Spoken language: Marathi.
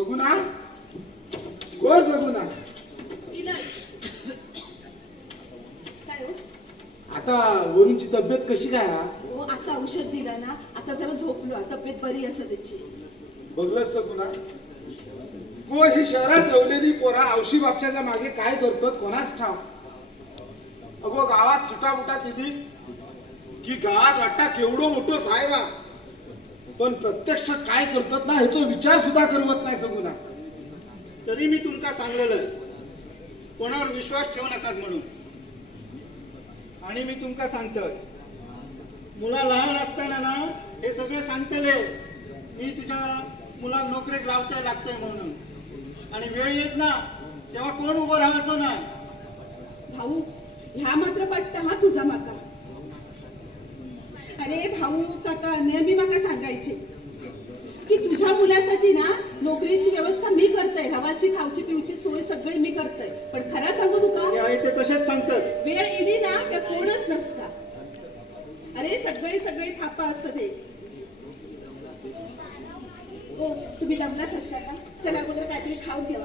सगुना गो सगुना काय हो? आता वरूनची तब्येत कशी काय हा? हो, आता औषध दिला ना, आता जरा झोपलो, तब्येत बरी असं त्याची. बघलंच सगुना गो ही शहरात रवलेली पोरा औशी बापच्याच्या मागे काय करतात कोणाच ठाव. अगो गावात सुटामुटा दिली की गावात वाटता केवढो मोठो साहेब हा. पण प्रत्यक्ष काय करतात ना ह्याचा विचार सुद्धा करवत नाही सगुना. तरी मी तुमका सांगलेलं कोणावर विश्वास ठेवू नका म्हणून. आणि मी तुमका सांगतोय मुला लहान असताना ना हे सगळे सांगतले मी तुझ्या मुलाक नोकरीक लावताय लागतोय म्हणून. आणि वेळ येत ना तेव्हा कोण उभं राहायचो नाही. भाऊ ह्या मात्र पटत हा तुझा माका. अरे भाऊ काका नेहमी माका सांगायचे की तुझ्या मुलासाठी ना नोकरीची व्यवस्था मी करतोय, हवाची खावची पिवची सोय सगळी मी करतोय. पण खरं सांगू तुका हे आहे ते तसेच सांगतात. वेळ इली ना का कोणच नसता. अरे सगळे सगळे थापा असतं ते. हो तुम्ही दमलाच असाल ना, चला अगोदर काहीतरी खाऊन ठेवा.